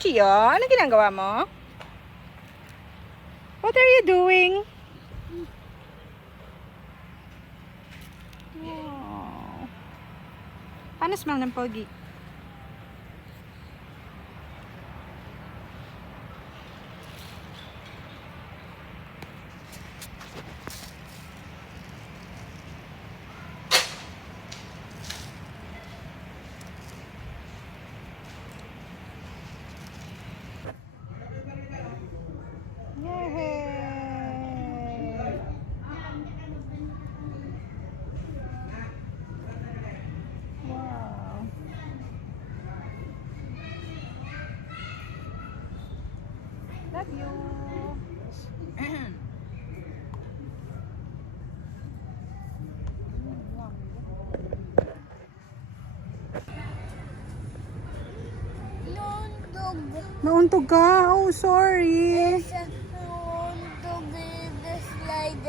Chio, ano ginagawa mo? What are you doing? Wow. Paano smell ng pogi? Yay! Wow. Love you. Nauntog ka? Oh, sorry. Nauntog the slide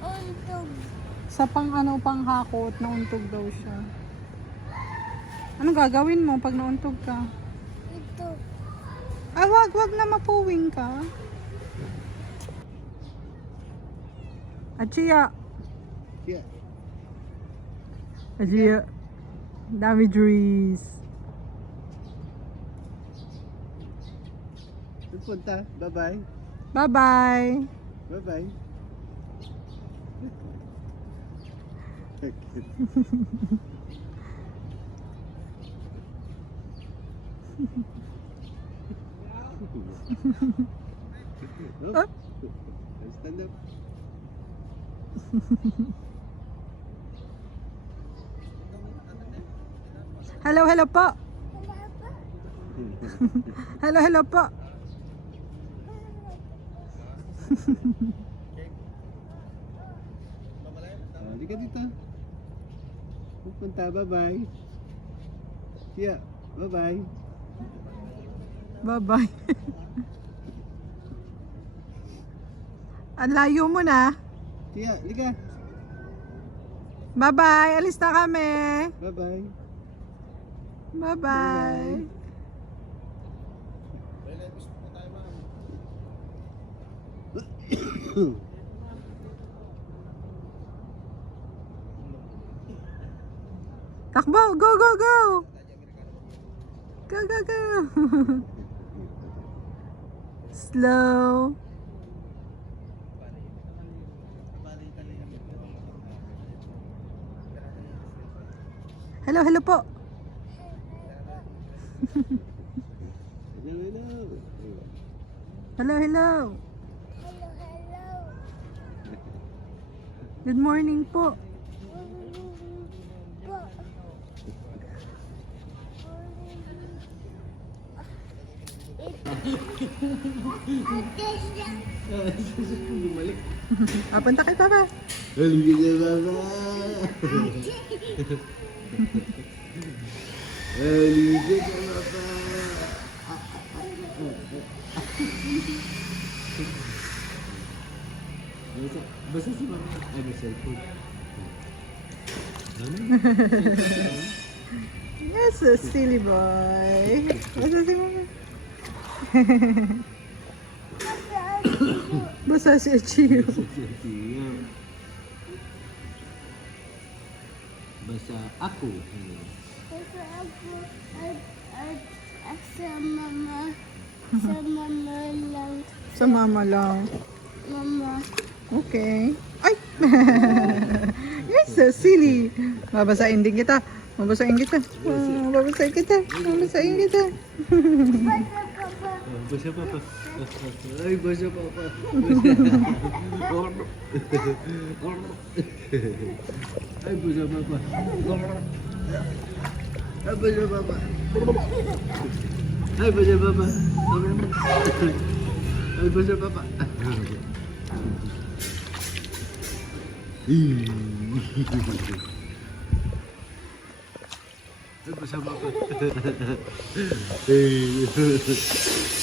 untog. Sa pang hakot, nauntog daw siya. Anong gagawin mo pag nauntog ka? Ito. Ah, wag na mapuwing ka. Achia. Yeah. Achia. Dami trees. Punta. Bye-bye. Bye-bye. Bye-bye. Up. Stand up. Hello po. Hello po. Hindi ka dito. Pupunta. Bye-bye. Yeah. Bye-bye. Bye-bye. Ang layo mo na. Yeah. Lika. Bye-bye. Alis na kami. Bye-bye. Bye-bye. Takbo. Go, go, go. Go, go, go. Slow. Hello po. Hello. Hello. Good morning po. Bumalik. Punta kay Papa. Halika na, Baba. Halika na, Baba. Basta si Mama. Ano, cellphone? Yes, a silly boy. Basta si Mama. Basta si Achio. Basta ako. Kasi ako at sa mama lang. Sa Mama lang. Mama. Okay. Ay! You're so silly. Babasahin din kita. Babasahin kita. Babasahin kita. Babasahin kita. Basa Papa. Ay, basa Papa. Ay, basa Papa. Ay, basa Papa. Ay, basa Papa. Ay, basa Papa. Ay, basa Papa.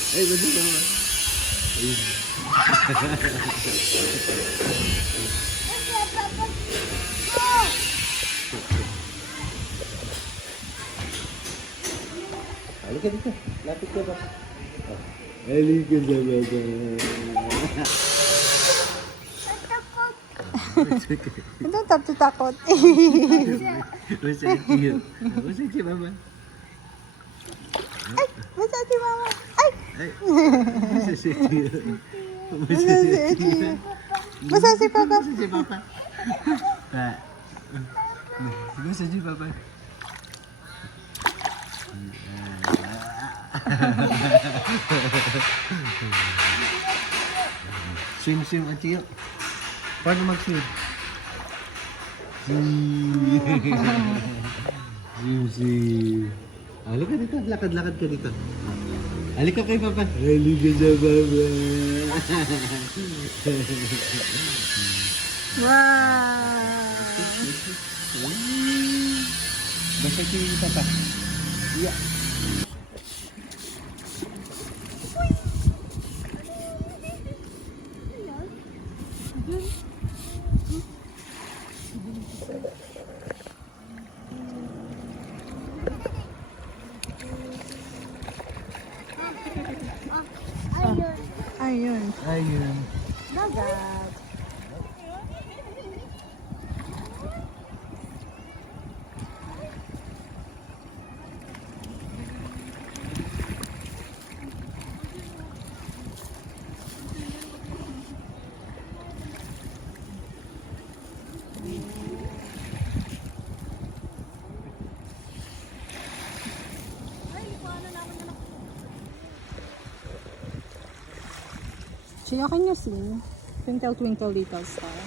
Ay, basa Papa. Halika dito. Lapit ka ba? Halika sa baba. Ito tapos takot. Masakit yun. Masakit si mama. Basta si mama. Ay! Ay, masakit yun. Basta si Echi. Basta si papa. Masakit si papa. Masakit si papa. Swim, swim, Achiyo. Paano mag-swim? Swim, swim. Halika dito, lakad-lakad ka dito. Halika kay Papa. Halika sa Papa. Wow! Basta si Papa. Yeah. Ayun. Ayun. Ayun. Dagat. Chino, can you sing? Twinkle, twinkle, little star.